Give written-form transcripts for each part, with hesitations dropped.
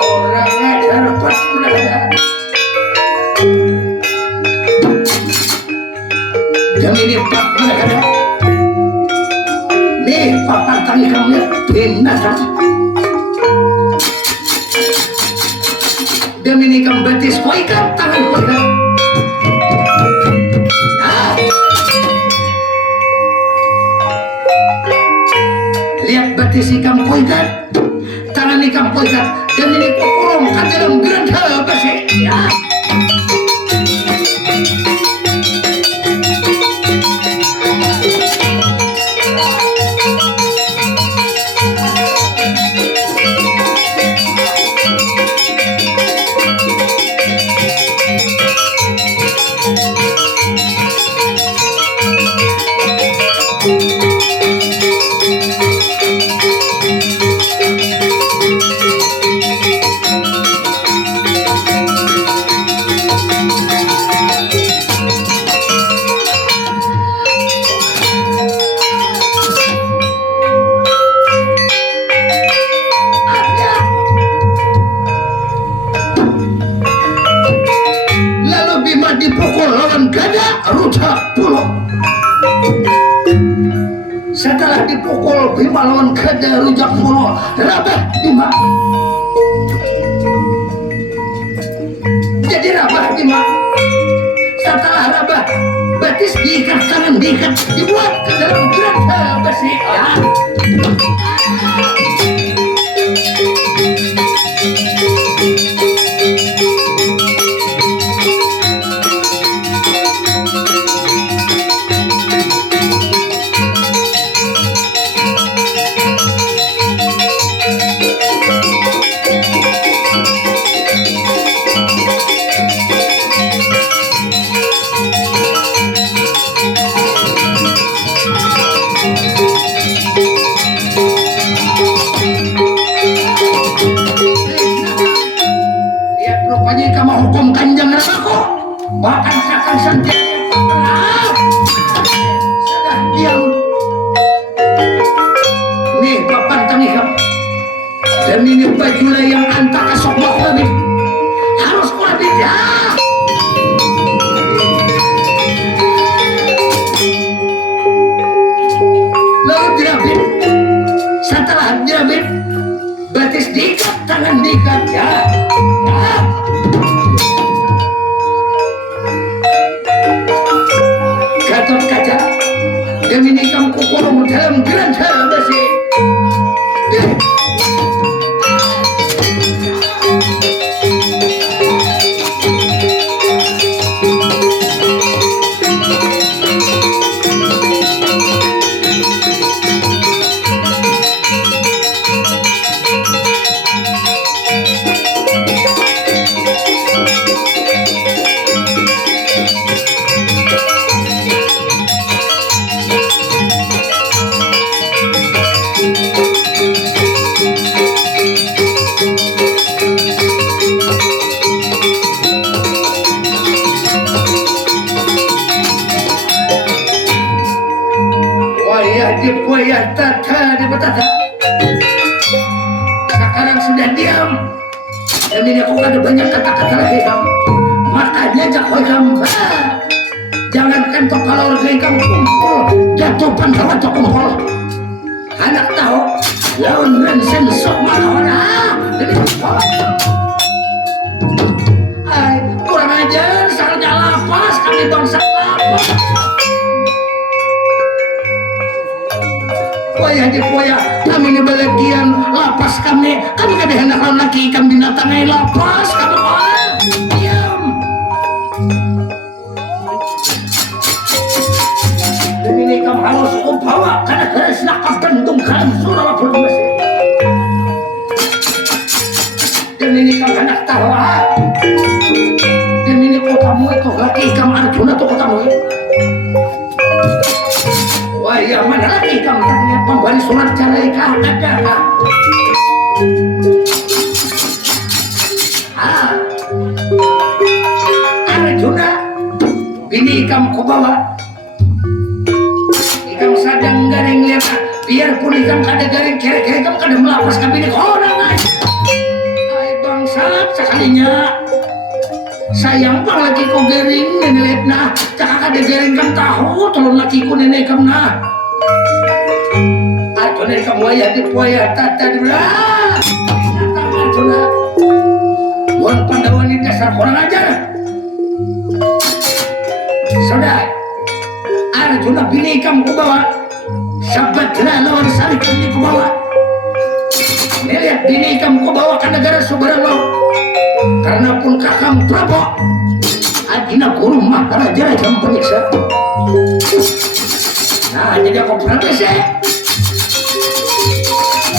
Orang ajar pas benar. Jam ini pak benar. Nih papa tangi kamu pindah kan. Jam ini kamu betis kau ikan tangan kau ikan. Lihat betis ikan kau ikan. Tangan ikan kau ikan. Dan ini kau kurung ke dalam geranda besi. Ya. Setelah dipukul Bima lawan Gada rujak mulo rabah Bima. Jadi rabah Bima. Setelah rabah betis diikat, tangan diikat, dibuat ke dalam geranda besi. Ya. Hukum kanjeng Ramaku bahkan kakang sendiri sudah diam nih papan taniham dan ini bajulah yang antara sok lebih harus lebih ya. Lalu dirabit, setelah dirabit betis diikat, tangan diikat ya. Gatot Kaca yang ini kamu kurung dalam geranda besi. Wayah tata di betata. Sekarang sudah diam. Dan ini aku ada banyak kata-kata lagi kamu. Makanya jakoy kamu. Jangankan toh kalau lagi kamu kumpul, jatuh pantau atau kumpul. Anak tahu, lawan lensen sok mana. Jadi ay, kurang ajar, salahnya lapas kami bangsa lapas. Wayah di wayah kami ini bagian lapas kami kada hendak laki ikan binatang ay lapas kami diam. Dan ini kamu harus upawa karena harus nak bendung kan surah pun masih. Dan ini kamu hendak tahu dan ini kotamu itu laki kamu Arjuna tuh kotamu itu. Wah ya mana lagi kamu lihat pemberi surat cerai kah ada. Arjuna ini kamu ku bawa ikam sadang garing lihat biarpun ikam kada garing kira-kira ikam kada melapas kabinet orang aja. Ay bangsat sekalinya sayang bang lagi ko garing nenek na caka kada garing kam tahu tolong laki ko nenek kam na ato nenek kam waya di puaya tata dula tangan dula buat pandawan ini dasar kurang ajar saudara Arjuna bini kamu ku bawa Sabatra lawan Sarikan di ku bawa melihat bini kamu ku bawa ke negara Subaralo karena pun kakam Prabu Adina Guru Maharaja yang penyiksa nah jadi aku permisi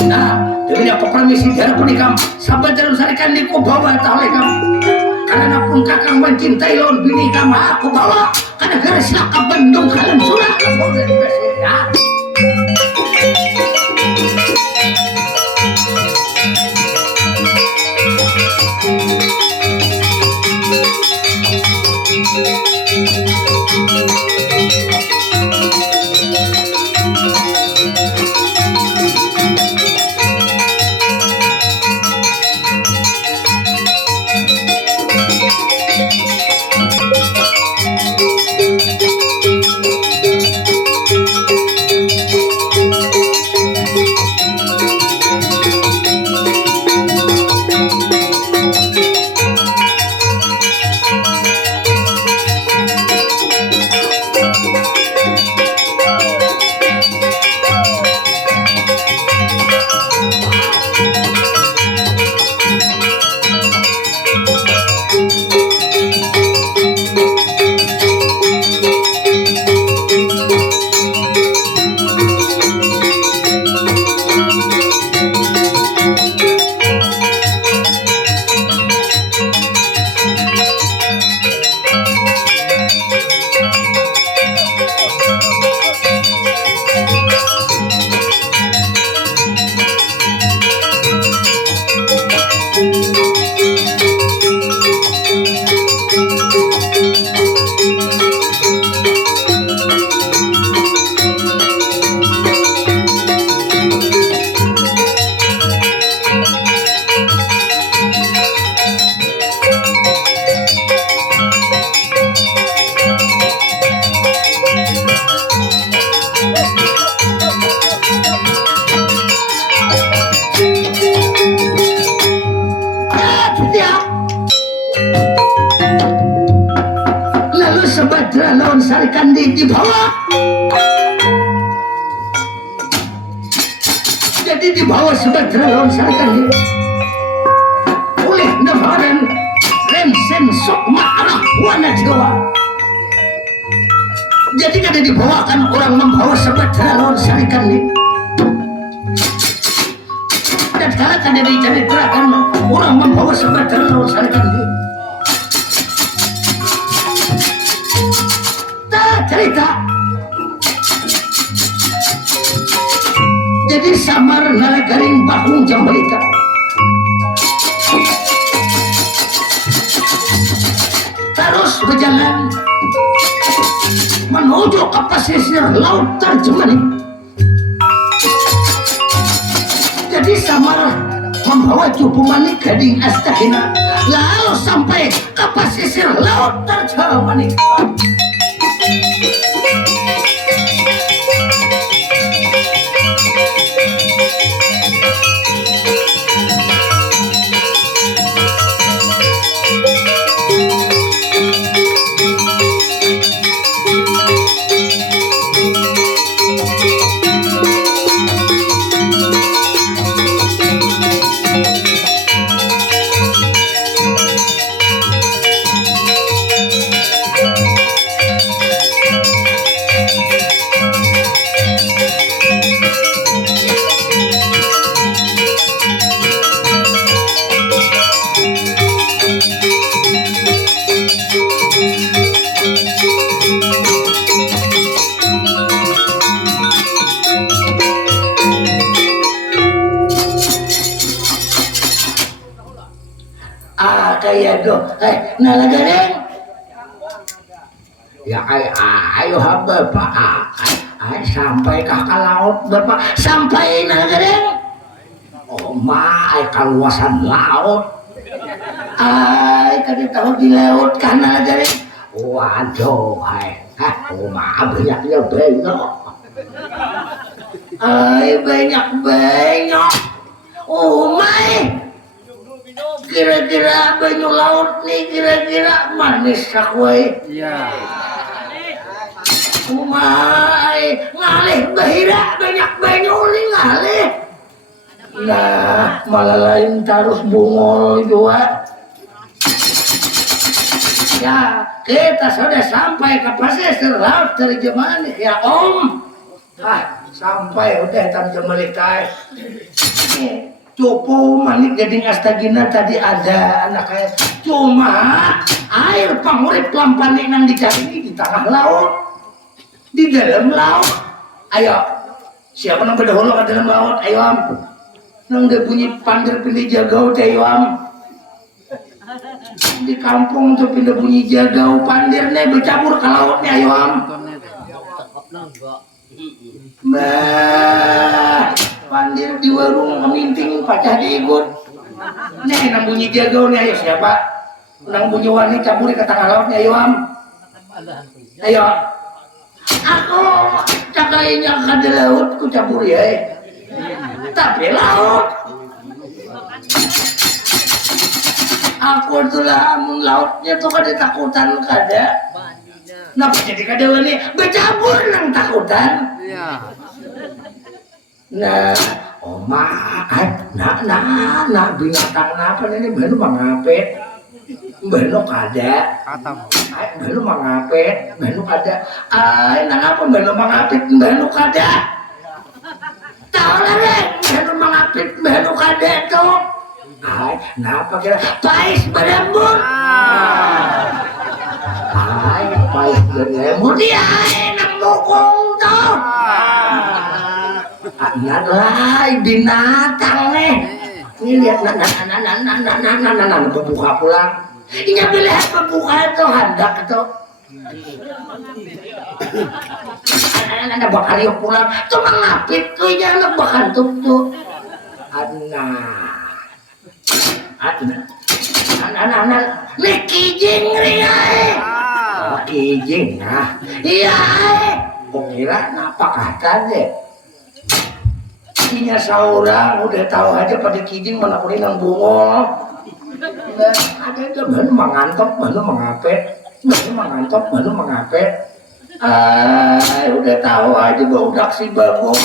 nah jadi aku permisi darah pun ikam Sabatra Sarikan di ku bawa tak oleh kamu karena pun kakang mencintai lawan bini kamu aku bawa karena gara silaka Bandung kalian sudah boleh dibesek ya Sabatra lawan Sarikan di bawah jadi di bawah Sabatra lawan Sarikan oleh Navaran Remsen Sokma arah Wana Jawa jadi kada dibawakan orang membawa Sabatra lawan Sarikan dan kalau kada diceritakan orang membawa Sabatra lawan Sarikan cerita jadi samar nalagaring bakung jambalita terus berjalan menuju ke pesisir laut Tarjemani jadi samar membawa Jupu Manik Gading Astagina lalu sampai ke pesisir laut Tarjemani kaya do nalagaring ya ayo hamba pa sampai ke laut Bapak sampai nagering oh my kaluasan laut tadi tahu di laut karena nagering waduh oh maaf banyaknya banyak banyak oh my kira-kira banyu laut nih kira-kira manis sakwai iya umai ngalih bahira banyak banyu nih ngalih nah malah lain terus bungol juga ya kita sudah sampai ke pesisir laut terjemahan ya Om sampai udah terjemahan cupu manik gading astagina tadi ada anaknya cuma air pangurip lampanik nang dicari di tengah laut di dalam laut ayo siapa nang berdahulu ke dalam laut ayo Am nang udah bunyi pandir pilih jagau ayo Am di kampung tuh pindah bunyi jagau pandirnya bercampur ke lautnya ayo Am pandir di warung meminting pacah diikut nih nang bunyi jagau nih ayo siapa nang bunyi wani campur ke tengah lautnya ayo Am ayo aku cakainya ke laut ku campur ya tapi laut aku tuh lah lautnya tuh kan ditakutan kada kenapa jadi kada wani bercampur nang takutan nah nah binatang apa ini baru mengapit baru kada baru mengapit baru kada nang apa baru mengapit baru kada tahu lah baru mengapit baru kada tuh kenapa kira pais berembun pais berembun dia nang mukung tuh lah binatang nih ini lihat pembuka pulang ini pilih pembuka itu hendak itu ada bakal yuk pulang itu mengapit tuh jangan bakal tuh nih kijing ringai kijing iya kok kira apa kata deh nya saurang udah tahu aja pada kijing mana kuning nang bungol ada aja baru mengantok baru mengapet udah tahu aja baudak si bagong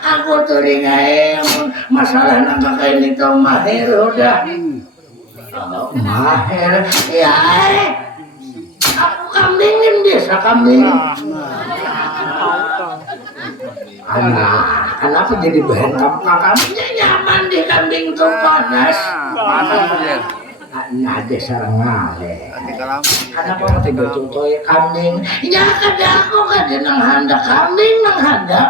aku tuh ringai masalah nang kakak ini tuh mahir udah mahir ya aku kambingin biasa kambing kenapa jadi bahan kambingnya nyaman di kambing tuh panas ada sarang ngale kenapa mati bercontoh kambing ya kada aku kada nang handak kambing nang handak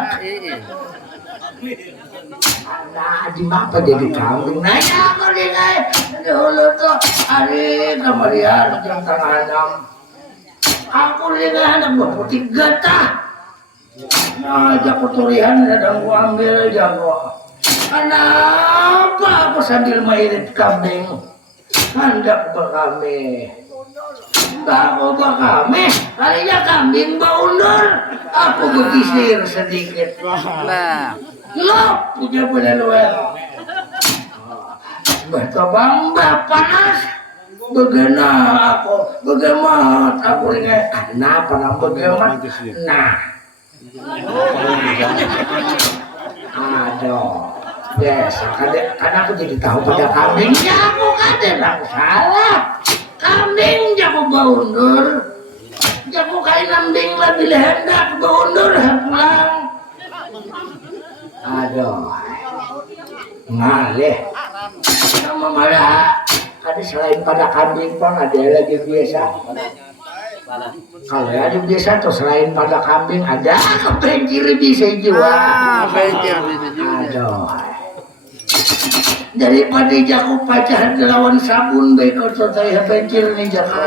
di apa jadi kambing nanya aku nih dulu tuh hari kemarin yang tengah 6 aku nih anak berputih getah nah jago turian dan gua ambil jago kenapa aku sambil mainin kambing hendak berkami aku berkami kalinya kambing baundur aku berkisir sedikit lo punya luar bertobang panas bagaimana aku ingat kenapa bagaimana nah aduh biasa karena aku jadi tahu pada kambingnya aku kadang salah kambing jago baundur jago kain kambing lebih hendak baundur pulang aduh ngalih sama malah ada selain pada kambing pun ada lagi biasa kalau ada biasa tuh selain pada kambing ada kepencir bisa jual aduh daripada jago pacaran lawan sabun baik kalau saya pencir nih jago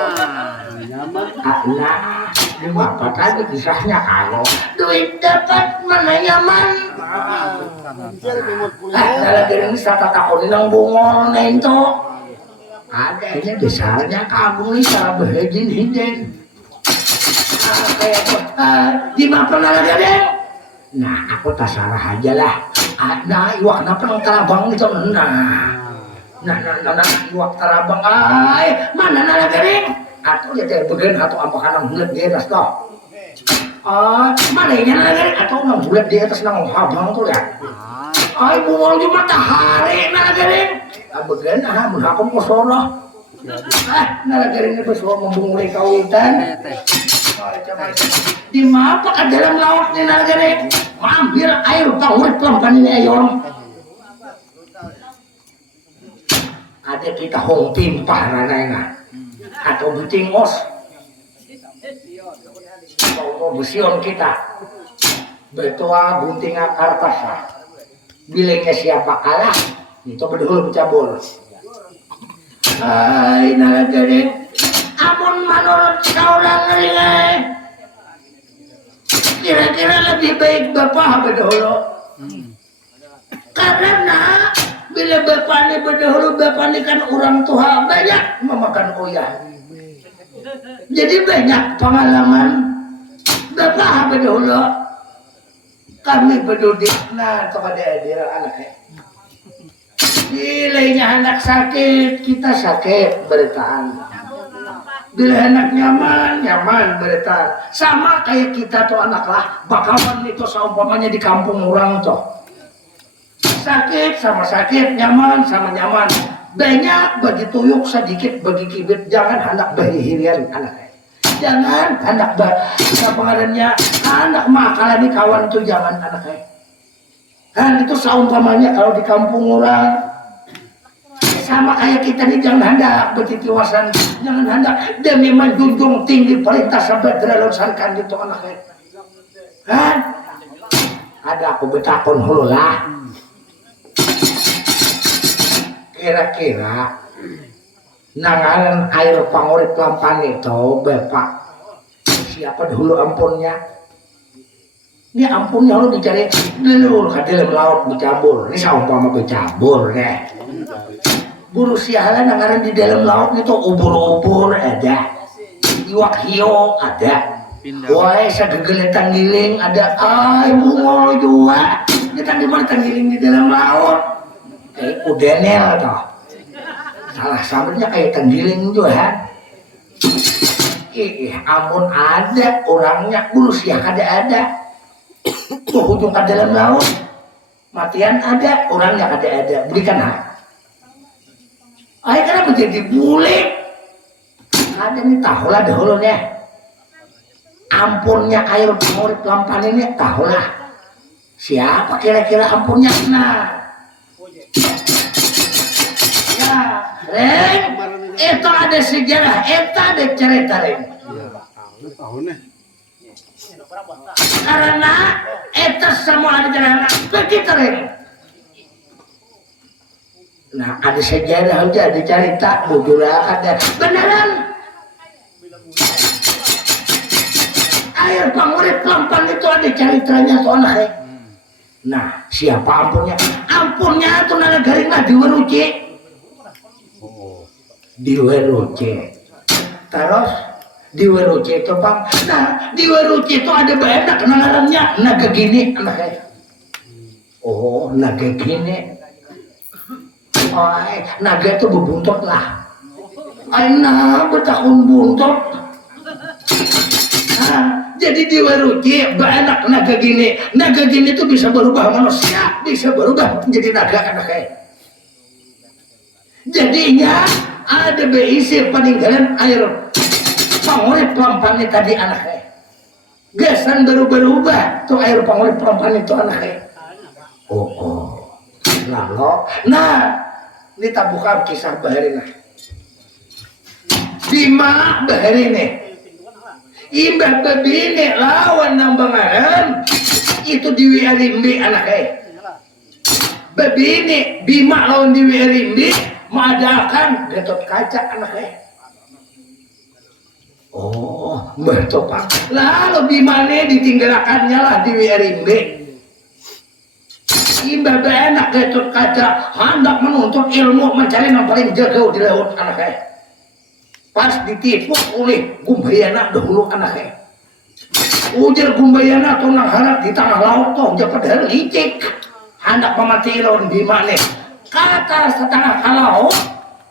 nah Apa tadi kisahnya kalau duit dapat mana nyaman. Lagi ini saya takut nang bungol nento. Adanya besarnya kamu nih salah behejin hinden. Di mana pernah lagi deh? Nah aku tak salah aja lah. Ada iwak na pernah tarabang itu nah iwak tarabang ay mana na lagi deh? Atau ya teh begen atau apa kanang bulat di atas toh. Mana nya lagi atau nang bulat di atas nang habang tuh ya. Ay bungol di matahari na lagi deh. Begen mun aku posono. Na lagi ini besuah membunguli kawitan. Di mana ke dalam laut ni na lagi deh. Ambil air pangurip pelampan ini ayom. Ada kita hong timpah nanayna. Atau butingos atau besion kita betua bunting kartasa bilangnya siapa kalah itu berdua bercabul ay nalagaring amun menurut seorang ngeringai kira-kira lebih baik bapak berdahulu karena bila bapak ini berdahulu bapak ini kan orang tua banyak memakan uyah. Jadi banyak pengalaman bapak apa dulu kami berduduk nah kepada adik anaknya bilanya anak sakit kita sakit beritaan bila anak nyaman beritaan sama kayak kita tuh anak lah bakawan itu seumpamanya di kampung orang tuh sakit sama sakit nyaman sama nyaman banyak bagi tuyuk sedikit bagi kibit jangan hendak berhirian anaknya jangan hendak pengarannya anak makalani kawan itu jangan anaknya kan itu seumpamanya kalau di kampung orang sama kayak kita nih jangan hendak bertitiwasan jangan hendak demi menjunjung tinggi perintah sampai terlalusankan gitu anaknya kan ada aku betakon hulu lah kira-kira nangaran air pangurip lampan itu bapak siapa dulu ampunnya ini ampunnya lu dicari dulu ke dalam laut bercabur ini saumpama bercabur deh buru sialan nangaran di dalam laut itu ubur-ubur ada iwak hiu ada wah segegeletan giling ada ay bungol juga kita di mana tanggiling di dalam laut kayak udenel toh salah sambutnya kayak tenggiling juga ampun ada orangnya kurus ya ada tuh ujung ke dalam laut matian ada orangnya ada berikan ayo kenapa jadi bule ada nih tahulah dahulu nih ampunnya air pengurip lampan ini tahulah siapa kira-kira ampunnya nah ya, Reng, itu ada sejarah, itu ada cerita, Reng. Karena itu semua ada cerita, begitu, Reng. Nah, ada sejarah aja, ada cerita, bujur ada beneran. Air pengurip lampan itu ada ceritanya soalnya, Reng. Nah, siapa ampunnya? Ampunnya itu nana garing lah diweruci. Diweruci. Terus diweruci itu bang. Nah, diweruci itu ada banyak kenalannya. Naga gini anaknya. Oh, naga gini. Oh, naga itu berbuntot lah. Nah, bertahun buntut. Nah, jadi diweruci banyak naga gini itu bisa berubah manusia, bisa berubah menjadi naga anaknya. Jadinya ada BIC peninggalan air pangurip pelampan tadi anaknya. Gasan berubah tuh air pangurip pelampan itu anaknya. Lalu, nah ini tak buka kisah bahari nah. Bima bahari nih. Imbah babine lawan nang bangaran itu di Wiarimbi anaknya. Babine Bima lawan di Wiarimbi mengadakan Gatot Kaca anaknya. Oh, Mbah Topak. Lah lebih mana ditinggalkannya lah di Wirimbe. Imbah enak Gatot Kaca hendak menuntut ilmu mencari yang paling jago di laut anaknya. Pas ditipu oleh Gumbayana dahulu anaknya. Ujar Gumbayana tuh nang harap di tengah laut tuh jangan padahal licik. Hendak mematiron di mana? Kata setengah laut,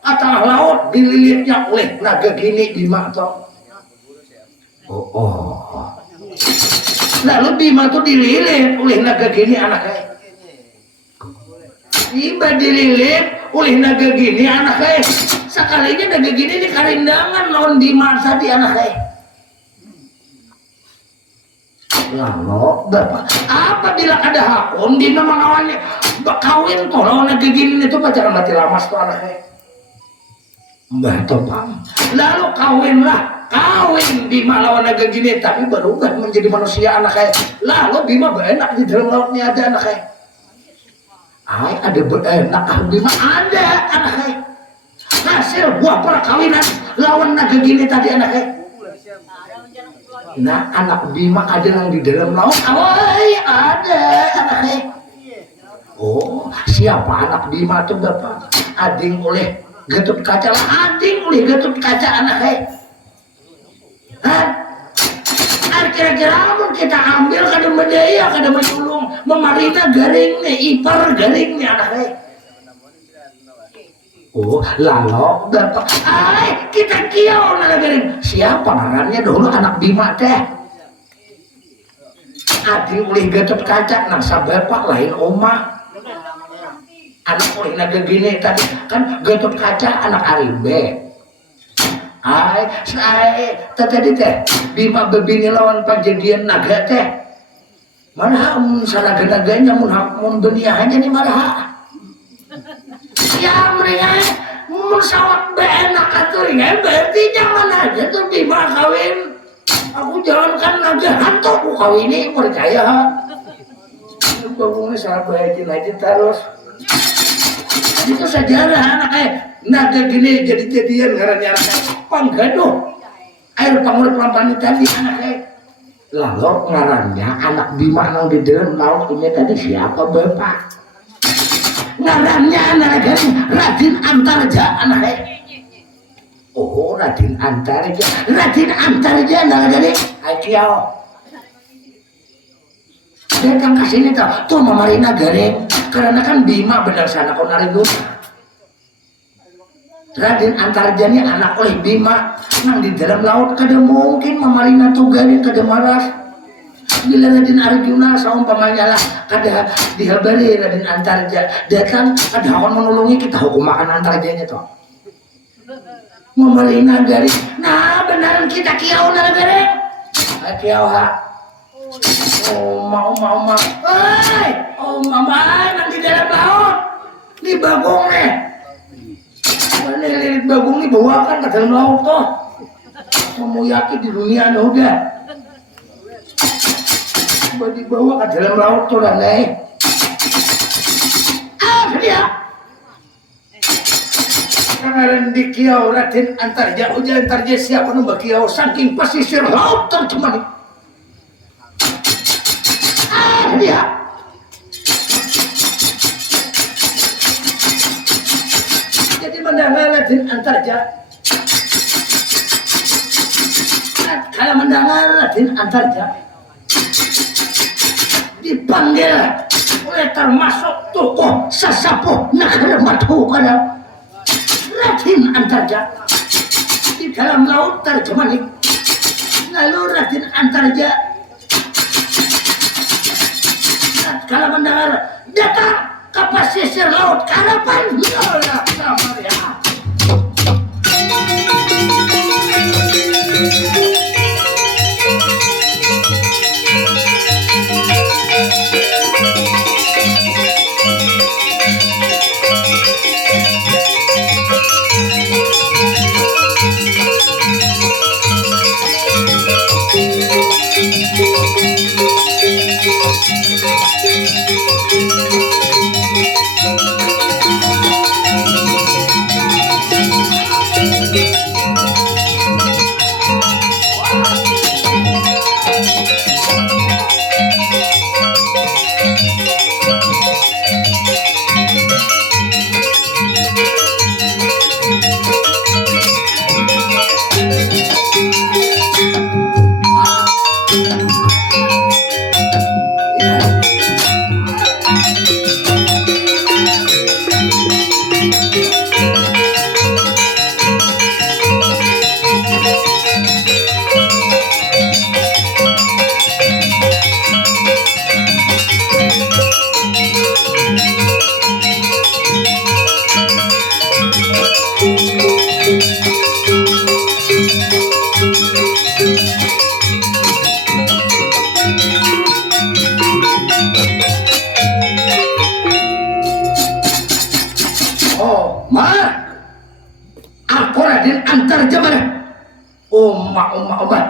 tengah laut dililitnya oleh naga gini di mata. Oh. Lalu Bima tuh dililit oleh naga gini anaknya. Tiba dililit oleh naga gini anaknya. Sekalinya naga gini di karindangan non Bima tadi anaknya. Lalu bapak, apabila ada hakun Bima mengawannya kawin tuh lawan naga gini itu pacaran mati lamas tuh anaknya. Mbah Topang. Lalu kawin Bima lawan naga gini tapi berubah menjadi manusia anaknya. Lalu Bima berenak di dalam lautnya ada anaknya. Ada berenak Bima ada anaknya. Hasil buah perkawinan lawan naga gini tadi anaknya. Nah anak Bima ada yang di dalam laut. Ada anaknya. Oh siapa anak Bima itu bapak? Ading oleh Gatot Kaca lah, ading oleh Gatot Kaca anaknya. Kira-kira kita ambil kada medaya kada menyulung memarina garing nih ipar garing nih anaknya. Oh lalu bapak kita kiau nana garing siapa ngarannya dulu anak Bima teh ading oleh Gatot Kaca nangsa bapak lain oma anak oleh naga gini tadi kan Gatot Kaca anak Arimbe. Tadi teh Bima bebini lawan panjadian naga teh. Mana mun sanaga-naganya mun beniah aja nih mana. Ya mereka mun sawat benak atuh ringan berarti nyaman aja tuh Bima kawin. Aku jalankan naga hantu aku kawini percaya. Bagusnya salah bayakin aja terus. Itu sejarah anaknya naga gini jadi-jadian ngarannya anaknya Panggaduh air pangurut lampani tadi anaknya. Lalu ngarannya anak Bima nang di dalam laut ini tadi siapa bapak? Ngarannya anak Raden Antarja anaknya. Oh Raden Antarja anaknya ayo datang ke sini tuh memarina garing karena kan Bima benar sana kau narik dulu. Raden Antarja ini anak oleh Bima nang di dalam laut kada mungkin memarina tuh garing kada maras. Bila Raden Arjuna saumpamanya lah kada dihabari Raden Antarja datang kada akan menolongi kita hukum makan Antarjanya tuh memarina garing. Nah benar kita kiau nang garing kiau ha. Oh mau oh mama nang di dalam laut ini bagong nih. Ini lirik bagong nih bawakan ke dalam laut toh. Kamu yakin di dunia ada udah dibawa ke dalam laut tuh lah nih. Dia kemarin di kiau Raden Antarja ujian Antarja siapa nombak kiau saking pesisir laut teman-teman. Dia jadi mendengar Raden Antarja kalau mendengar Raden Antarja dipanggil oleh termasuk tokoh sesepuh negara Matu pada Raden Antarja di dalam laut terjemani. Lalu Raden Antarja kalau mendengar datang ke pesisir laut Karapan ya sama ya.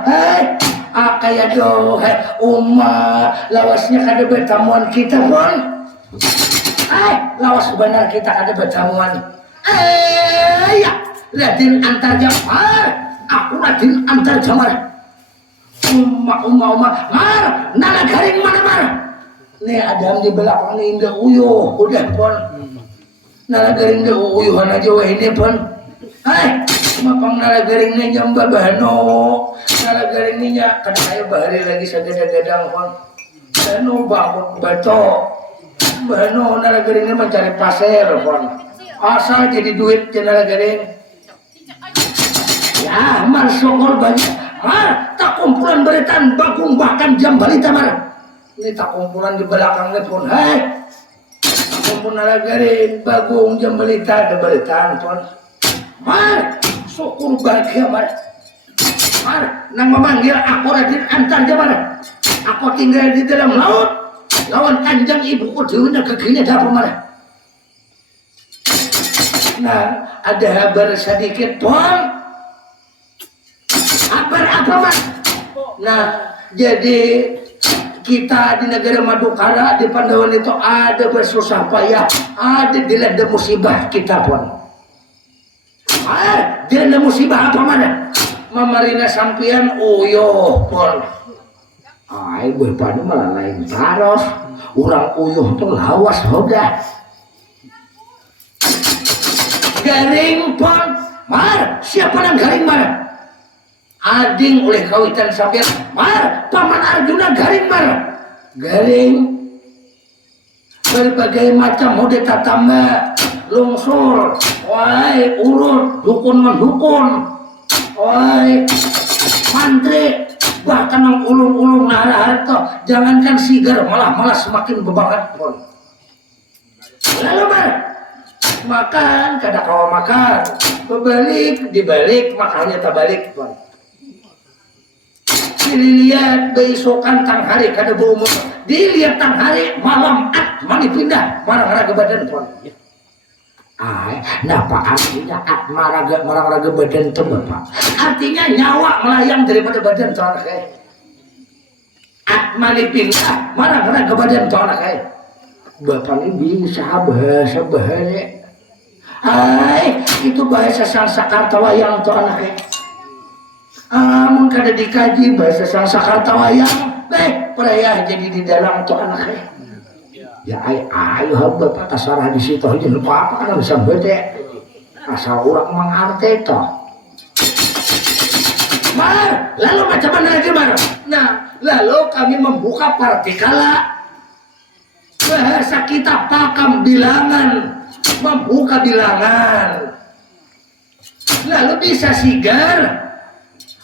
Hei, kaya do, lawasnya kada bertamuan kita pun. Lawas benar kita kada bertamuan. Ya, Raden Antar Jamar, aku Raden Antar Jamar. Mar, nala garing mana mar? Nih Adam di belakang ini enggak uyuh, udah pon. Nala garing enggak uyuhan aja wah ini pon. Mapang nala garingnya nyamba bano, nala garingnya kan saya bahari lagi segadang-gadang pon. Bano bangun bato, bano nala garingnya mencari pasir pon. Asal jadi duit nala garing. Ya, mar sokol banyak. Mar, tak kumpulan beritan bakung bahkan jam balita mar. Ini tak kumpulan di belakangnya pun. Tak kumpulan nala garing bagung jam balita ada beritan pon. Mar, syukur bahagia mar. Mar, nang memanggil aku Raden Antar Jamar. Aku tinggal di dalam laut. Lawan kanjang ibuku diunya keginya dapur mar. Nah, ada kabar sedikit pon. Kabar apa mas? Nah, jadi kita di negara Madukara di Pandawan itu ada bersusah payah, ada dilanda musibah kita pun. Dilanda musibah apa mana? Mamarina sampian uyuh pun. Berpadu malah lain taros. Orang uyuh tuh lawas hoda. Garing pun. Mar, siapa nang garing mar? Ading oleh kawitan sampean mar, paman Arjuna garing mar. Garing berbagai macam mode tatamba, lungsur, wai urut, dukun mendukun, wai mantri, bahkan nang ulung-ulung nara harta, jangankan sigar malah semakin bebangat pun. Lalu mar, makan kada kawa makan, berbalik dibalik makanya tak balik pun. Dilihat besokan tang hari kada berumur, dilihat tang hari malam mani pindah marang-raga badan pun. Napa artinya marang-raga badan itu bapak? Artinya nyawa melayang daripada badan itu anak mani pindah marang-raga badan itu anak bapak ini bisa bahasa itu bahasa Sanskerta wayang itu anak amun kada dikaji bahasa Sanskerta wayang perayah jadi di dalam tuh anaknya. Ya ayo bapak kasarah di situ aja lupa apa kan bisa beda asal orang mengerti toh. Mar, lalu macam mana lagi mar? Nah, lalu kami membuka partikala bahasa kita pakam bilangan, membuka bilangan. Lalu bisa sigar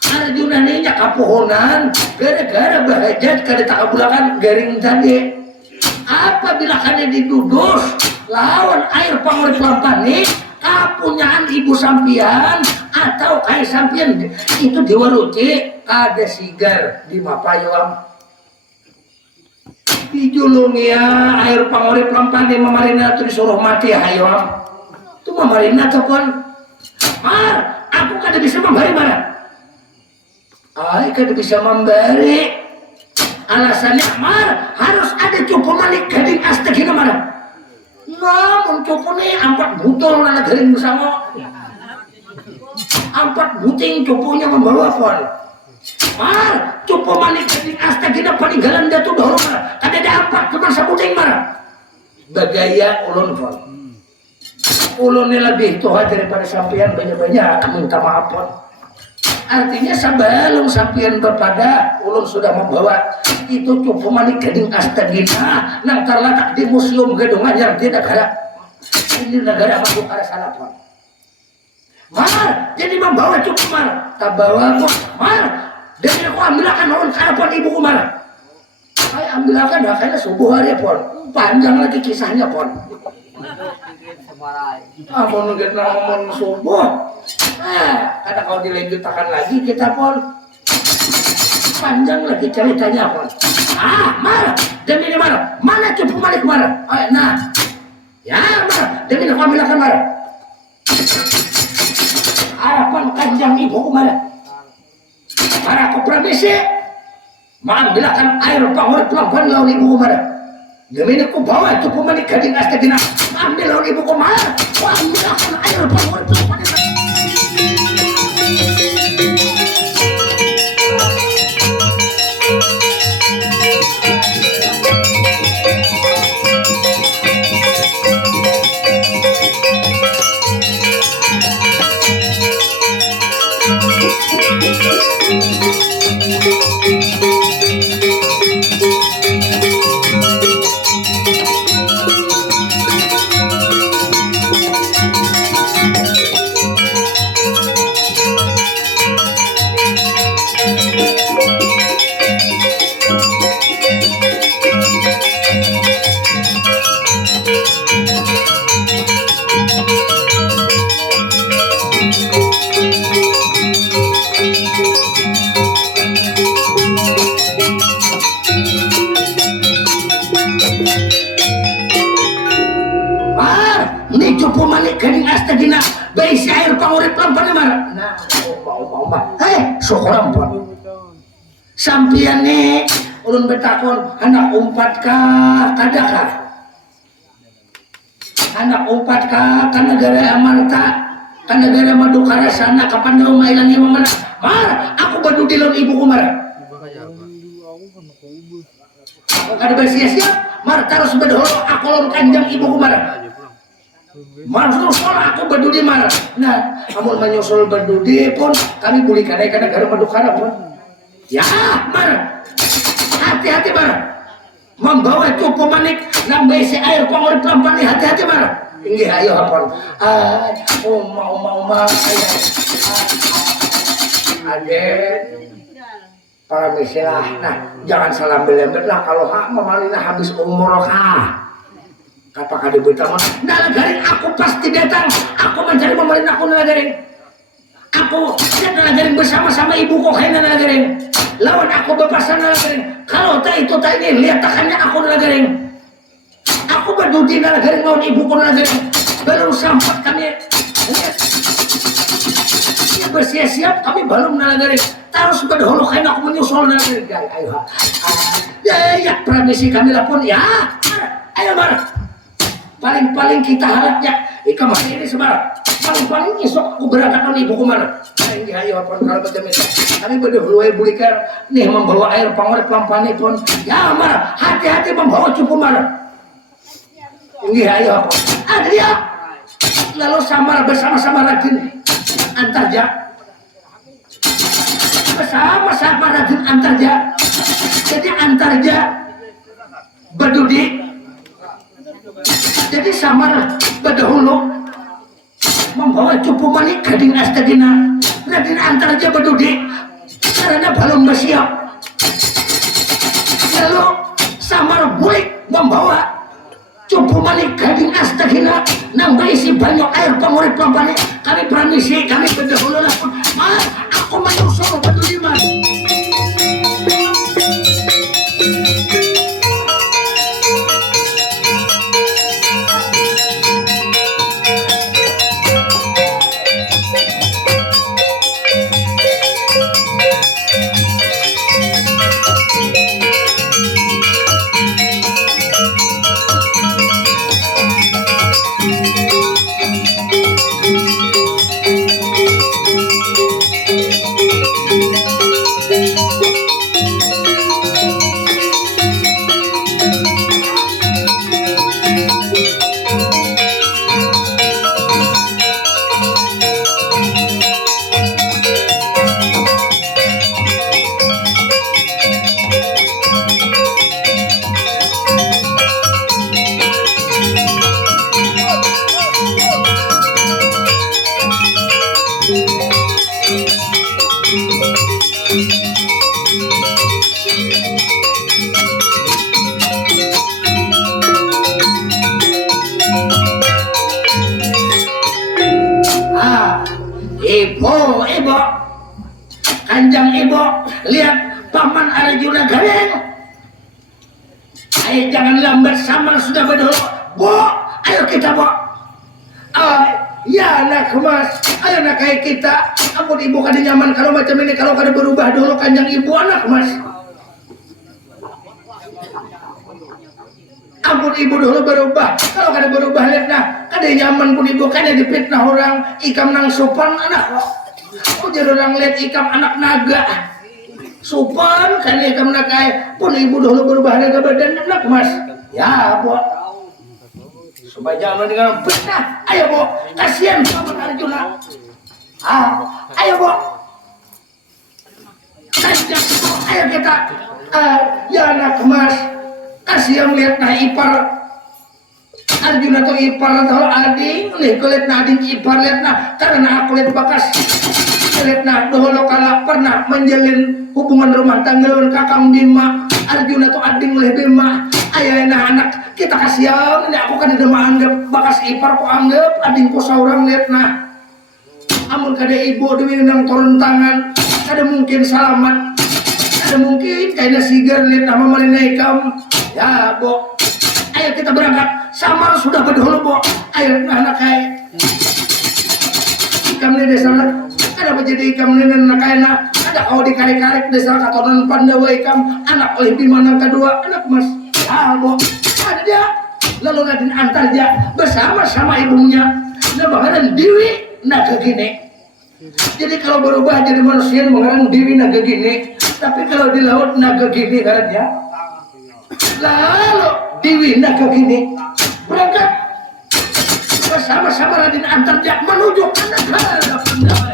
Arjuna nya kapohonan gara-gara bahajat kada takabulakan garing tadi. Apabila kalian didudus lawan air pangurip lampani kapunyaan ibu sampian atau kai sampian itu diwaruti kada sigar di mapayam dijulungi ya air pangurip lampani mamarina itu disuruh mati hayam itu mamarina tuh kon mar aku kada bisa memberi mana kada bisa memberi. Alasannya mar harus ada cupu malik gading astegina mana. Namun cupu nih 4 butol nana garing bersama 4 buting cupunya membawa pon. Mar cupu malik gading astegina peninggalan datu dahulu mar kada ada 4 cuma sabuting mar. Bagaya ulun pon. Ulunnya lebih tuha daripada sampean banyak-banyak minta maaf pon. Artinya sebelum sampian berpada ulun sudah membawa itu cukup manik gading astagina nang terletak di museum gedung anyar di negara ini negara Madukara sana pun. Mar jadi membawa cukup mar tak bawa kok mar dan aku ambilkan ulun karapan ibuku mar saya ambilkan kayaknya subuh hari pun panjang lagi kisahnya pun. Amun kita ngomong subuh kada kau dilanjutkan lagi kita pun panjang lagi ceritanya pun. Mar demi mar mana cukup malik mar nah ya mar demi aku ambilkan mar harapan kanjang ibu mar para ko pramisi maambilakan air pangurip lampan lawan ibu kumara demi ko bawa itu pemanik gading astagina ambil lawan ibu kumara maambilakan air pangurip lampan astagina beisi air pangurip lampan mar nah syukuran pun sampian nih ulun betakon anak umpat kah kadakah anak umpat kah kan negara Amarta kan negara Madukara sana kapan daw mailangi mamana mar aku badu di lawan ibu kumar aku kada bersia-sia mar terus bedholo aku lawan kanjang ibu kumar Maksud aku berdudi marah. Nah, kamu menyusul berdudi pun kami boleh kadai ke negara Madukara pun. Ya, marah. Hati-hati marah. Membawa itu pemanik nambah isi air pangurip lampan nih hati-hati marah. Tinggi ayo hapon. Mau ayah. Aden. Para misilah. Nah, jangan salah belembet lah kalau hak memalina habis umur kah. Apakah diberitahu? Nalagaring aku pasti datang. Aku mencari pemerintah aku nalagaring. Aku dan nalagaring bersama-sama ibuku kayak nalagaring. Lawan aku berpasan nalagaring. Kalau tak itu tak ini lihat takannya aku nalagaring. Aku berdudi nalagaring lawan ibuku nalagaring. Belum sempat kami lihat. Bersiap-siap kami belum nalagaring. Terus berdahulu kayak aku menyusul nalagaring. Ayo, ya pramisi kami lapun ya. Ayo marah. Paling-paling kita harapnya masih ini sebarang paling-paling esok aku berangkat nih ibu kumar ini ayo apa kalau macam itu kami berdua bulikan nih membawa air pangurip lampan pun ya mar hati-hati membawa cukup mar ini ayo apa ada dia lalu samar bersama-sama rajin antarja bersama-sama rajin antarja jadi antarja berdudi jadi samar berdahulu membawa cupu manik gading astagina gading antar aja berdudi karena belum bersiap lalu samar bulik membawa cupu manik gading astagina nambah isi banyak air pangurip lampan kami pramisi kami berdahulu lah mas aku menyusul berdudi mas Ibu, kanjang ibu, lihat paman Arjuna Garing. Ayo jangan lambat, samar sudah berdua. Bu, ayo kita bu. Ya anak mas, ayo anak kayak kita. ampun ibu kada nyaman kalau macam ini, kalau kada berubah dulu kanjang ibu anak mas. Ampun ibu dulu berubah, kalau kada berubah lihat nah kada nyaman pun ibu kada dipitnah orang ikam nang sopan anak lo. Ujar orang lihat ikam anak naga sopan kan ikam naga pun ibu dulu berubah naga badan anak mas. Ya bu, supaya jangan dengan fitnah. Ayo bu, kasihan sama Arjuna. Ayo bu, kasihan. Ayo kita, ya anak mas. Kasihan melihat nah ipar Arjuna tuh ipar atau ading nih kulit nah ading ipar lihat nah karena aku lihat bakas lihat nah dahulu kala pernah menjalin hubungan rumah tangga dengan kakang Bima. Arjuna tuh ading oleh Bima. Ayah nah anak kita kasihan ini aku kan udah anggap bakas ipar ku anggap adingku seorang lihat nah amun kada ibu dewi nang turun tangan kada mungkin selamat, kada mungkin kayaknya sigar lihat nama malina ikam. Ya bu, ayo kita berangkat. Samar sudah berdahulu bu. Ayo anak kaya ikam ini desa ada menjadi ikam ini anak kaya ada kau dikarik-karik desa katoran Pandawa ikam anak oleh Bima yang kedua anak mas. Bu, ada dia lalu Raden Antarja bersama-sama ibunya Nabaharan Dewi naga gini. Jadi kalau berubah jadi manusia mengarang Dewi naga gini, tapi kalau di laut naga gini kan ya. Lalu Dewi naga gini berangkat bersama-sama Raden Antarja menuju ke negara Pandawa.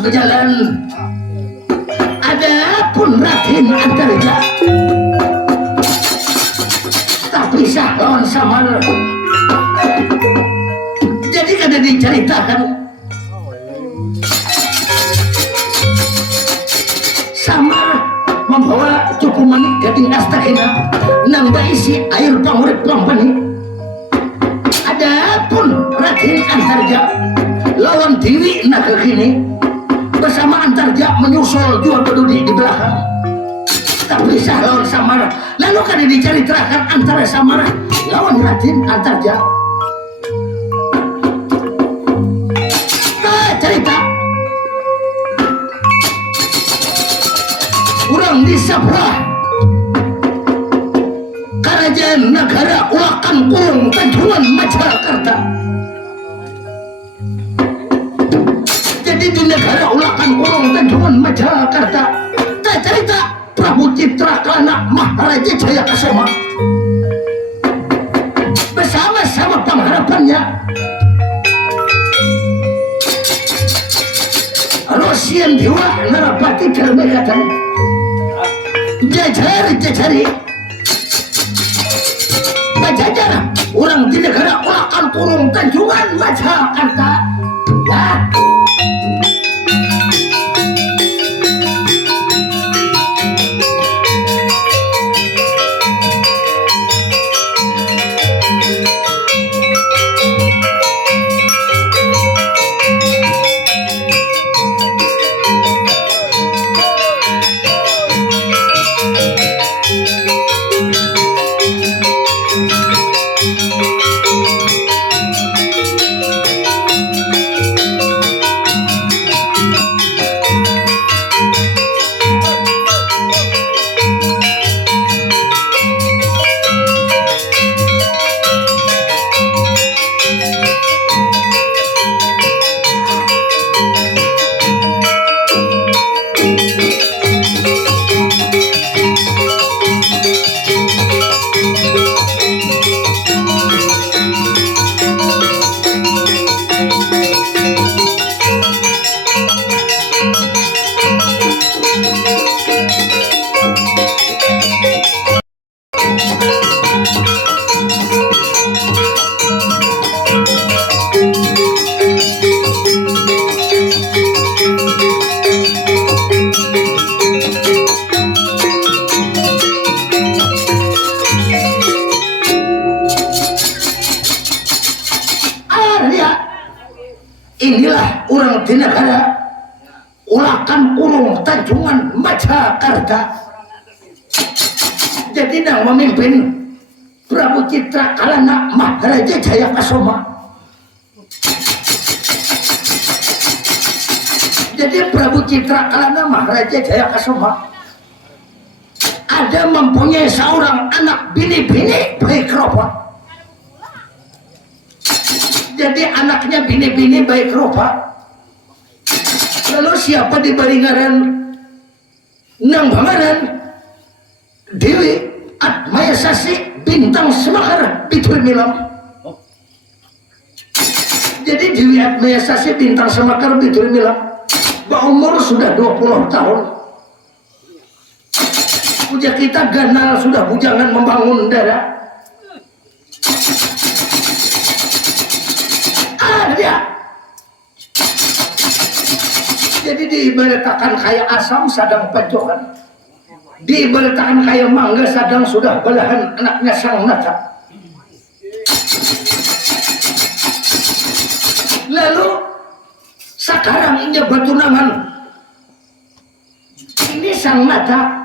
Berjalan adapun Raden Antarja tak bisa lawan Samar. Jadi kada diceritakan Samar membawa cukup manik gading astagina nang berisi air pangurip lampani. Adapun Raden Antarja lawan Dewi naga gini bersama Antarja menyusul jual peduli di belakang. Tak bisa lawan Samar. Lalu kan dicari terakan antara Samar lawan Raden Antarja. Cerita orang di Sabra Kerajaan Negara Ulakan Kurung Tanjuan Majakarta. Di negara Ulakan Kurung Tanjuan Majakarta tak cerita Prabu Citrakana Maharaja Jaya Kasema bersama-sama pengharapannya Rosian Dewa Narapati Darmegatan jajari Pajajar orang di negara Ulakan Kurung Tanjuan Majakarta. Ya inilah orang di negara Ulakan Urung Tanjungan Majakarta. Jadi yang memimpin Prabu Citra Kalana Maharaja Jayakasoma. Jadi Prabu Citra Kalana Maharaja Jayakasoma ada mempunyai seorang anak bini-bini baik rupa. Jadi anaknya bini-bini baik rupa. Lalu siapa di baringaran nang bangaran Dewi Atmaya Sasi Bintang Semakar Bitur Milam. Jadi Dewi Atmaya Sasi Bintang Semakar Bitur Milam berumur sudah 20 tahun. Puja kita ganal sudah bujangan membangun darah. Ada. Jadi diibaratkan kayak asam sedang pacokan, diibaratkan kayak mangga sedang sudah belahan anaknya sang nata. Lalu sekarang ini batunangan ini sang nata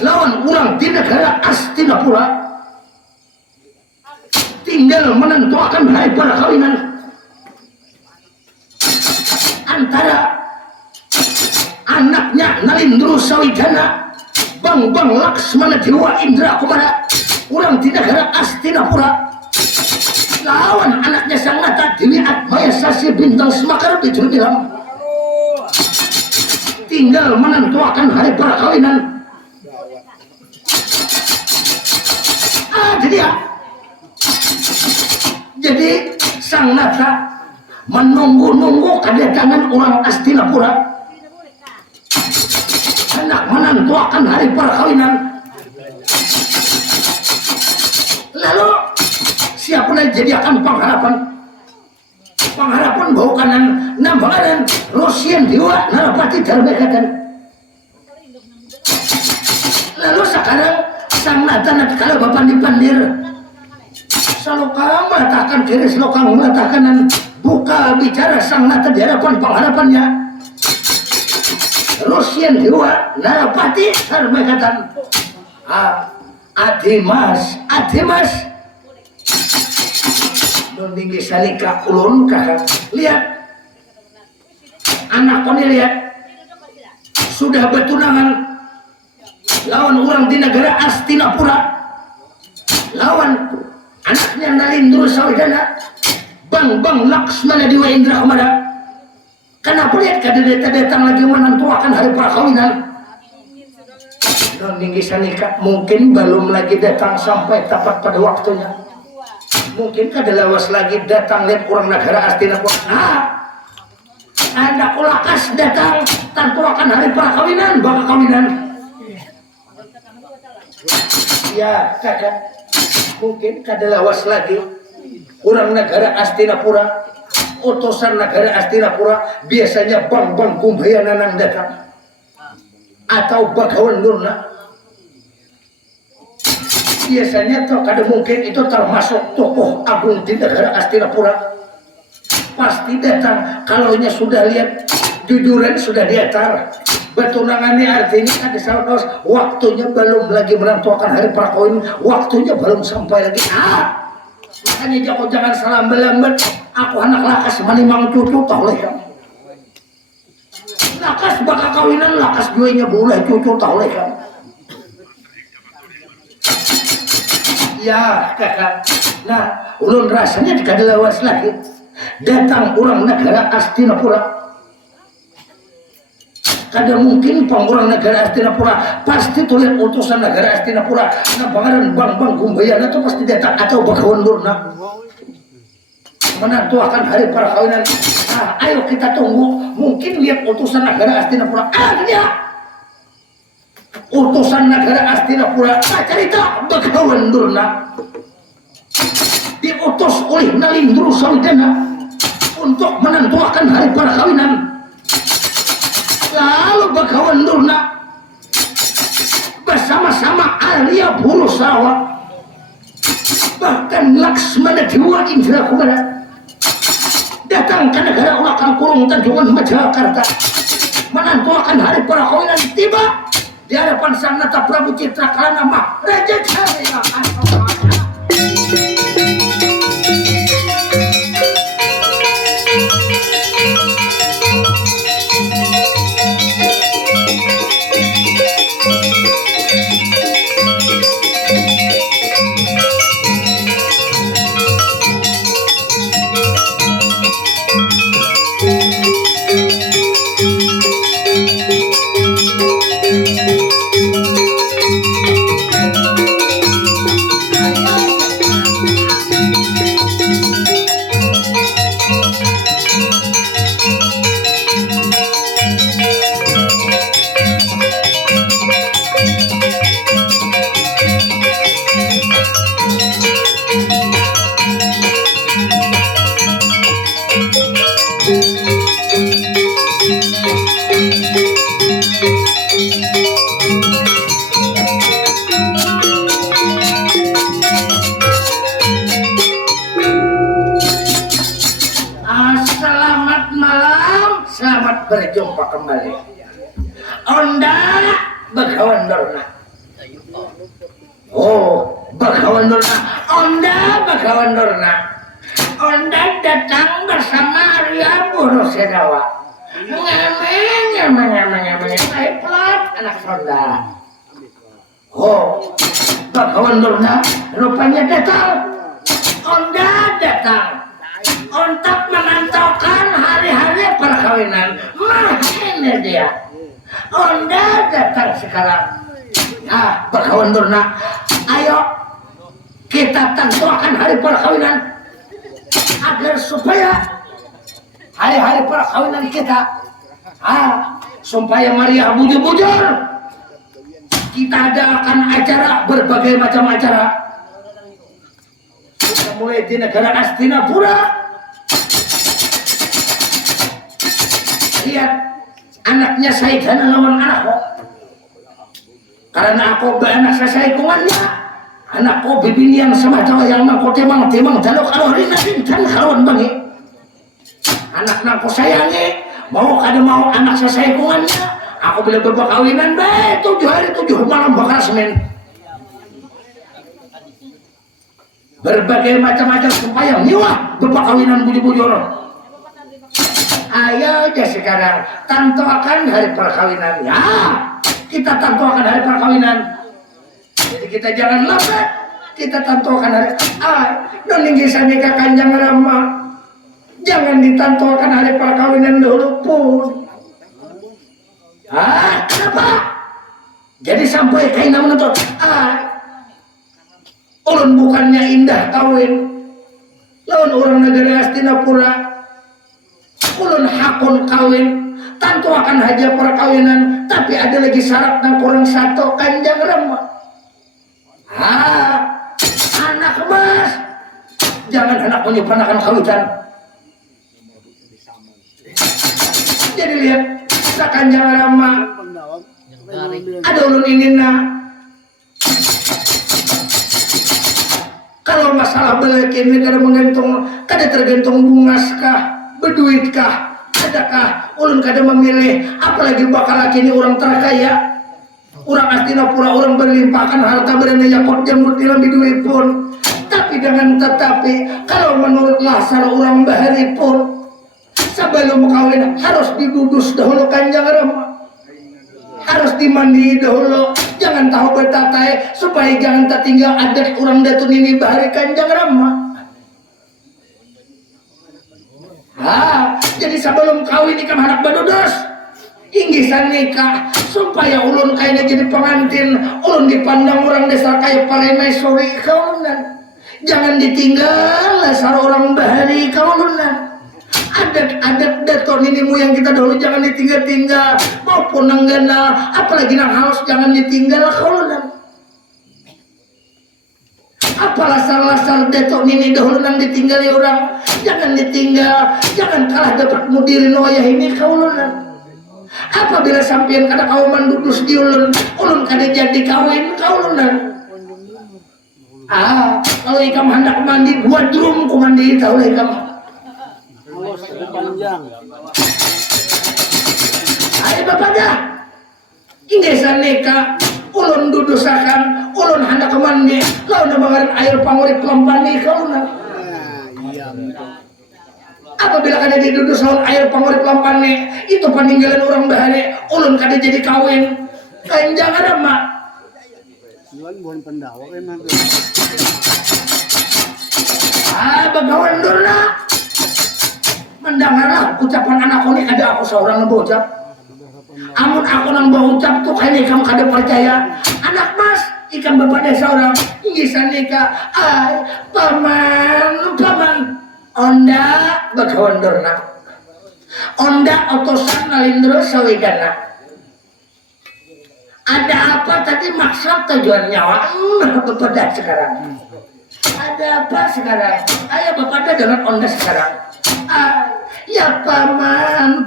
lawan orang di negara Astinapura tinggal menentukan hari perkawinan antara anaknya Nalindro Sawidana Bang Laksmana Dewa Indra Kumara orang di negara Astinapura lawan anaknya sang nata Dewi Atmaya Sasi Bintang Semakar Bitur Milam tinggal menentukan hari perkawinan. Jadi sang nata menunggu-nunggu kedatangan orang Astinapura hendak menentukan hari perkawinan. Lalu siapa yang jadi akan pengharapan bau kanan nambangan Rosian Dewa Narapati Dharmekatan. Lalu sekarang sang nata kalau bapak dipandir salokang meletakkan diri salokang meletakkan buka bicara sang nata di hadapan pengharapannya Rosian Dewa Narapati Dharmekatan. Adimas tinggi salika ulun kakak lihat anak kami lihat sudah bertunangan lawan orang di negara Astinapura lawan anaknya Nalindro Sawidana Bang Laksmana Dewa Indra Kumara. Kenapa lihat kada datang lagi menentukan hari perkawinan dan tinggi sanika mungkin belum lagi datang sampai tepat pada waktunya. Mungkin kada lawas lagi datang lihat orang negara Astinapura. Ada kulakas datang tentukan hari perkawinan bakal kawinan. Ya kakak mungkin kada lawas lagi orang negara Astinapura utusan negara Astinapura biasanya Bang Kumbhayana nang datang atau Bagawan Durna biasanya tuh kada mungkin itu termasuk tokoh agung di negara Astinapura pasti datang kalau sudah lihat jujuran sudah diatar bertunangannya artinya ada saus waktunya belum lagi menentukan hari perkawinan waktunya belum sampai lagi makanya jangan salam belambat aku anak lakas manimang cucu tahu leh lakas bakal kawinan lakas duanya boleh cucu tahu leh ya kakak. Nah ulun rasanya kada lawas lagi datang orang negara Astinapura kada mungkin orang negara Astinapura pasti tulis utusan negara Astinapura nah pangaran Bang Kumbhayana itu pasti datang atau Bagawan Durna menentukan hari perkawinan. Ayo kita tunggu mungkin lihat utusan negara Astinapura ada utusan negara Astinapura cerita Bagawan Durna diutus oleh Nalindro Sawidana untuk menentukan hari perkawinan. Lalu Bagawan Durna bersama-sama Arya Bulusawa bahkan Laksmana Dewa Indra Kumara datang datang ke negara ulah kang kurung Tanjungan Majakarta menantu akan hari perkawinan tiba di hadapan sang nata Prabu Citra Kalanama Raja Jaya berjumpa kembali. Onda Bagawan Dorna. Oh, Bagawan Dorna. Onda Bagawan Dorna. Onda datang bersama Arya Buru Sedawa. Ngemeng, pelat anak saudara. Oh, Bagawan Dorna rupanya datang. Onda datang. Untuk menentukan hari-hari perkawinan. Ini dia. Onda datang sekarang. Nah, Bagawan Dorna, ayo kita tentukan hari perkawinan agar supaya hari-hari perkawinan kita, supaya Maria bujur-bujur. Kita adakan acara, berbagai macam acara. Kita mulai di negara Astinapura. Lihat anaknya Saidana lawan anakku, karena aku beanak sesaikungannya anakku bibini yang semacam yang mangko temang jaluk alori nasin dan kawan bangi anak naku sayangi mau kada mau anak sesaikungannya aku boleh berkawinan baik 7 hari 7 malam bakal Senin berbagai macam-macam supaya nyiwah berkawinan bujur-bujur. Ayo aja sekarang tentukan hari perkawinan. Ya, kita tentukan hari perkawinan. Jadi kita jangan lambat. Kita tentukan hari. Noninggisan nikah Kanjeng Rama. Jangan ditentukan hari perkawinan dulu pun. Kenapa? Jadi sampai kaina menuntut. Ulun bukannya indah kawin. Lawan orang negara Astinapura. Ulun hakun kawin, tentu akan haja perkawinan, tapi ada lagi syarat yang kurang satu Kanjeng Rama. Anak mas, jangan anak menyempurnakan kawitan. Jadi lihat, Kanjeng Rama, ada ulun ingin kalau masalah belek ini kada tergantung bungaskah? Berduitkah? Adakah ulun kada memilih? Apalagi bakal laki ini orang terkaya, orang Astinapura, orang berlimpahkan harta berani yakut jambut dilambi duit pun. Tapi dengan tetapi kalau menurut lasar orang bahari pun sebelum kawin harus didudus dahulu Kanjeng Rama, harus dimandi dahulu, jangan tahu bertatai supaya jangan tertinggal adat orang datun ini bahari Kanjeng Rama. Jadi sebelum kawin nikah anak badudos inggisan nikah supaya ulun kayaknya jadi pengantin, ulun dipandang orang desa kayak palemai sore kaunan, jangan ditinggal dasar orang bahari kaunan. Adat daton ini yang kita dahulu jangan ditinggal-tinggal maupun nenggana apalagi nang halus jangan ditinggal kaunan. Apa lasar-lasar daton ini dahulu nang ditinggali orang, jangan ditinggal, jangan kalah dapat mudirin wayah ini kaunan. Apabila sampean kada kauman dudus di ulun kada jadi kawin kaunan. Kalau ikam hendak mandi buat drum ku mandi tahu ikam. panjang. Ayo bapaknya, ini sanika ulun dudusakan, ulun hendak kemandi, lawan bangaran air pangurip lempani kau na. Iya. Apabila kada didudus lawan air pangurip lempani, itu peninggalan orang bahari, ulun kada jadi kawin. Kain jangan mak. Jual bukan pendawa emang. Bagawan durna. Mendengarlah ucapan anak ini ada aku seorang berucap. Amun aku nang berucap tuh kayaknya kamu kada percaya. Anak mas, ikan bapaknya seorang. Ingisan nikah. Paman. Onda bagawan durna. Onda otosan nalindro sawigana. Ada apa tadi maksud tujuan nyawa? Bapak sekarang. Ada apa sekarang? Ayo bapak dengan onda sekarang. Ya paman.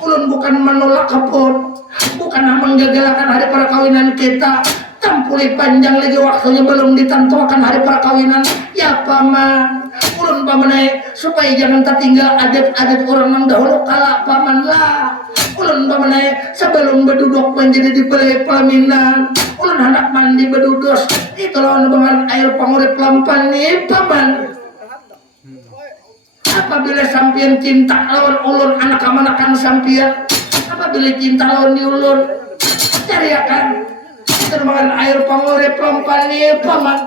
Ulun bukan menolak kepun, bukan menggagalkan hari perkawinan kita. Tampuli panjang lagi waktunya belum ditentukan hari perkawinan. Ya paman, ulun pamanai supaya jangan tertinggal adat-adat orang yang dahulu kala paman lah. Ulun pamanai sebelum berduduk menjadi dibeli pelaminan. Ulun hendak mandi berdudus. Itulah dengan air pangurip lampan nih paman. Apabila sampian cinta lawan ulun anak amanakan sampian, apabila cinta lawan di ulun, cariakan terbangan air pangurip lampan nih paman.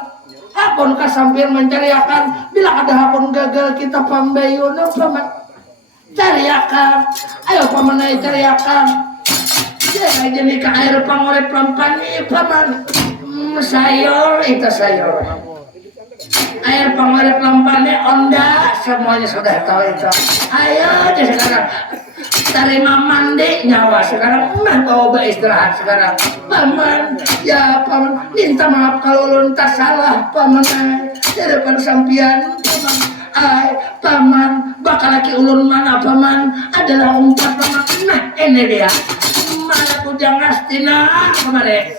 Hakon kasampian mencariakan bila ada hakon gagal kita pambayun paman. Cariakan, ayo paman ayo cariakan. Jangan jadi ke air pangurip lampan nih paman. Sayur itu sayur. Air pangurip lampannya onda, semuanya sudah tahu itu. Ayo deh sekarang terima mandi nyawa sekarang, mau beristirahat sekarang. Paman, ya paman, minta maaf kalau ulun tak salah paman. Di depan sampian paman. Paman, bakal laki ulun mana paman adalah umpat paman. Nah ini dia, mana kujang astina kemarin.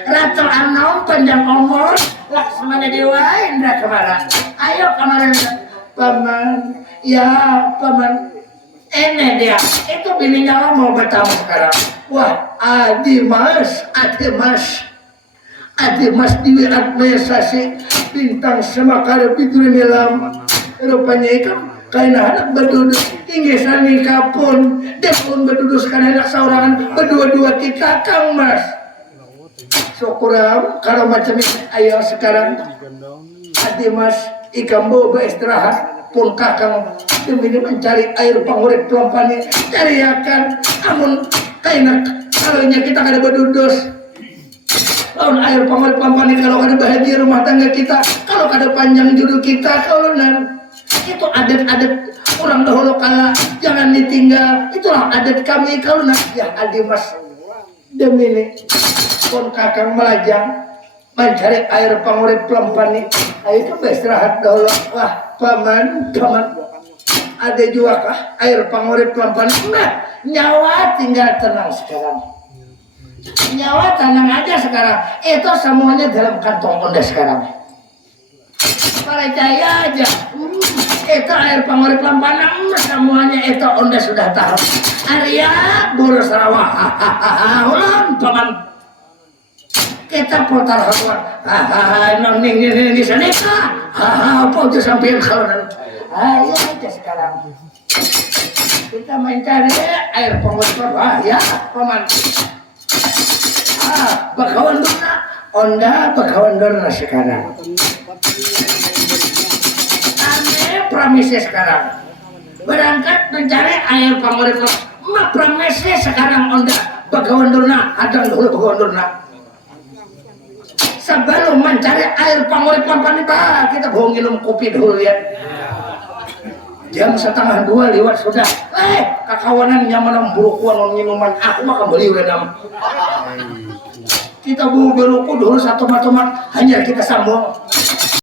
Ratu Anom panjang umur, Laksmana Dewa Indra kemana? Ayo kemana? Paman, ya paman. Ini dia, itu bininya mau bertamu sekarang. Wah, Adimas Dewi Administrasi bintang semakar bidur nilam. Rupanya itu kaina anak berduduk tinggi sani kapun, dia pun berduduskan anak seorangan berdua-dua kita Kang Mas. Syukuram kalau macam ini ayo sekarang Adimas ikambo beristirahat pun kakang demi mencari air pangurip pelampani cariakan amun kaina kalau kita kada berdudus lawan air pangurip pelampani kalau kada bahagia rumah tangga kita kalau kada panjang jodoh kita kalau itu adat-adat orang dahulu kala jangan ditinggal itulah adat kami kalau ya Adimas demi ini pun kakang melajang mencari air pangurip pelampani. Ayo itu beristirahat dahulu. Wah paman ada juga kah air pangurip pelampani? Nah nyawa tinggal tenang sekarang. Nyawa tenang aja sekarang. Itu semuanya dalam kantong onda sekarang. Percaya aja. Itu air pangurip pelampani semuanya itu onda sudah tahu. Arya buru Sarawak. Ulang paman. Kita putar hawa, ning di sana apa itu sampai kalau ayo aja sekarang kita mencari air pengurip ya paman. Bakawan dona, onda bakawan dona sekarang. Ane pramisi sekarang berangkat mencari air pengurip. Pramisi sekarang onda bakawan dona, ada dulu bakawan dona. Sebelum mencari air pangurip lampan kita bohong minum kopi dulu ya. Jam 1:30 lewat sudah. Kakawanan nyaman burukuan minuman aku mah kembali udah kita bohong beruku dulu satu matomat hanya kita sambung.